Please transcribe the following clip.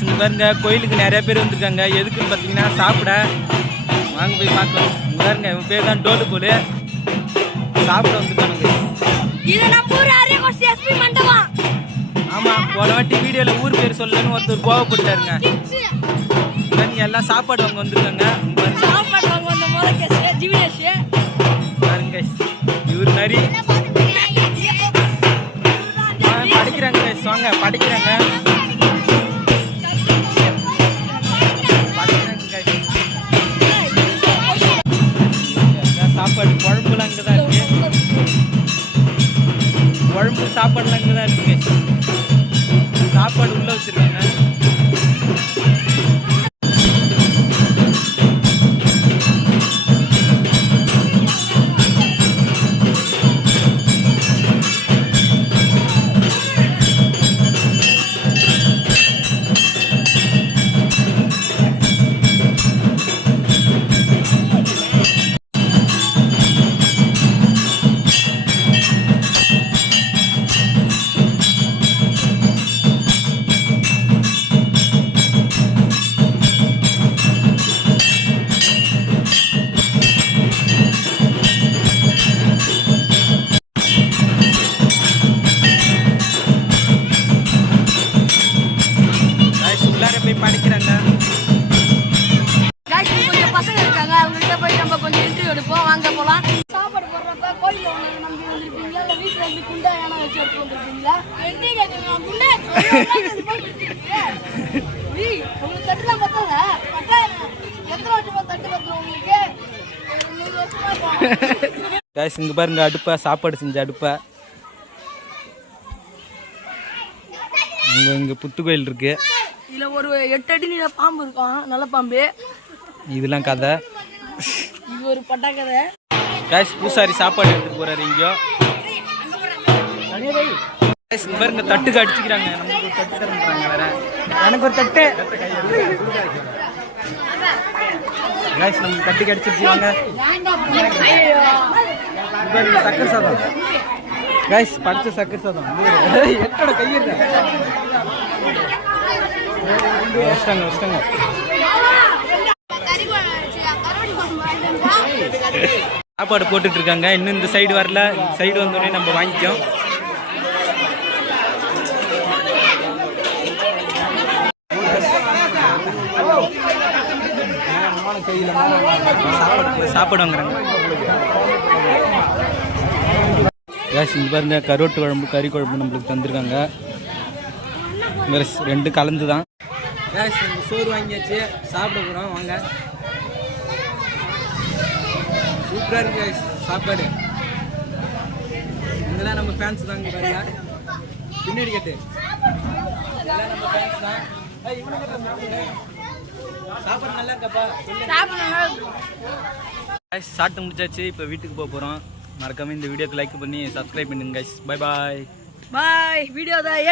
Guys இங்கே பாருங்க, கோயிலுக்கு நிறைய பேர் வந்திருக்காங்க. எதுக்குன்னு பார்த்தீங்கன்னா சாப்பிட. வாங்க போய் பார்க்கலாம். இங்கே பாருங்க, இவன் பேர் தான் டோலு போலு. சாப்பிட வந்துருக்கானுங்க. ஆமாம், போன வாட்டி வீடியோவில் ஊர் பேர் சொல்லணும்னு ஒருத்தர் கோவப்பட்டாருங்க. பாருங்க, எல்லாம் சாப்பாடு வாங்க வந்திருக்காங்க. பாருங்க இவர் நரி படிக்கிறாங்க. வாங்க படிக்கிறாங்க. சாப்பாடு குழம்புலாம் அங்கே தான் இருக்கு. குழம்பு சாப்பாடுலாம் அங்கே தான் இருக்கு. சாப்பாடு உள்ள வச்சிருக்காங்க. படிக்கிறாங்க. கொஞ்சம் பசங்க இருக்காங்க, அவங்ககிட்ட போய் நம்ம கொஞ்சம் இன்டர்வியூ எடுப்போம். வாங்க போலாம். சாப்பாடு போடுறப்ப கோயில நம்பி வந்திருப்பீங்களா, இல்லை வீட்டில் இருந்து குண்டா ஏன்னா வச்சு எடுத்து வந்துருப்பீங்களா? உங்களுக்கு தட்டுலாம் பத்தாங்க. எத்தனை வருஷமா தட்டு பத்தும் உங்களுக்கு? 100 வருஷமா. இங்க பாருங்க, அடுப்பா சாப்பாடு செஞ்ச அடுப்பா. இங்க புத்து கோயில் இருக்கு. இதுல ஒரு 8 அடி நீள பாம்பு இருக்கும், நல்ல பாம்பு. இதெல்லாம் கதை. இது ஒரு பட்டா கதை. காய்ஸ் பூசாரி சாப்பாடு எடுத்துட்டு போறாரு. இங்கோ பாருங்க, தட்டுக்கு அடிச்சுக்கிறாங்க. நமக்கு ஒரு தட்டு தரணுறாங்க. வேற எனக்கு ஒரு தட்டு. காய்ஸ் நம்ம தட்டுக்கு அடிச்சிருச்சுவாங்க. சக்கரை சாதம். காய்ஸ் படிச்ச சக்கரை சாதம். எட்டோட கையில வச்சிட்டாங்க. சாப்பாடு போட்டுட்டு இருக்காங்க. இன்னும் இந்த சைடு வரல. சைடு வந்தோடனே நம்ம வாங்கிக்கோம். சாப்பாடு வாங்குறாங்க. இங்க பாருங்க, கருவாட்டு குழம்பு கறி குழம்பு நம்மளுக்கு தந்துருக்காங்க. ரெண்டு கலந்து தான். சோறு வாங்கியாச்சு, சாப்பிட போகிறோம். வாங்க. சூப்பராக இருக்கு சாப்பாடு. இதெல்லாம் நம்ம ஃபேன்ஸ் தாங்க. பாருங்க பின்னாடி கேட்டு இதெல்லாம் நம்ம ஃபேன்ஸ் தான். சாப்பாடு நல்லா இருக்காப்பா. சாப்பிட்டு முடிச்சாச்சு. இப்போ வீட்டுக்கு போக போகிறோம். மறக்காம இந்த வீடியோக்கு லைக் பண்ணி சப்ஸ்கிரைப் பண்ணுங்க. Bye bye. பாய். வீடியோ தான்.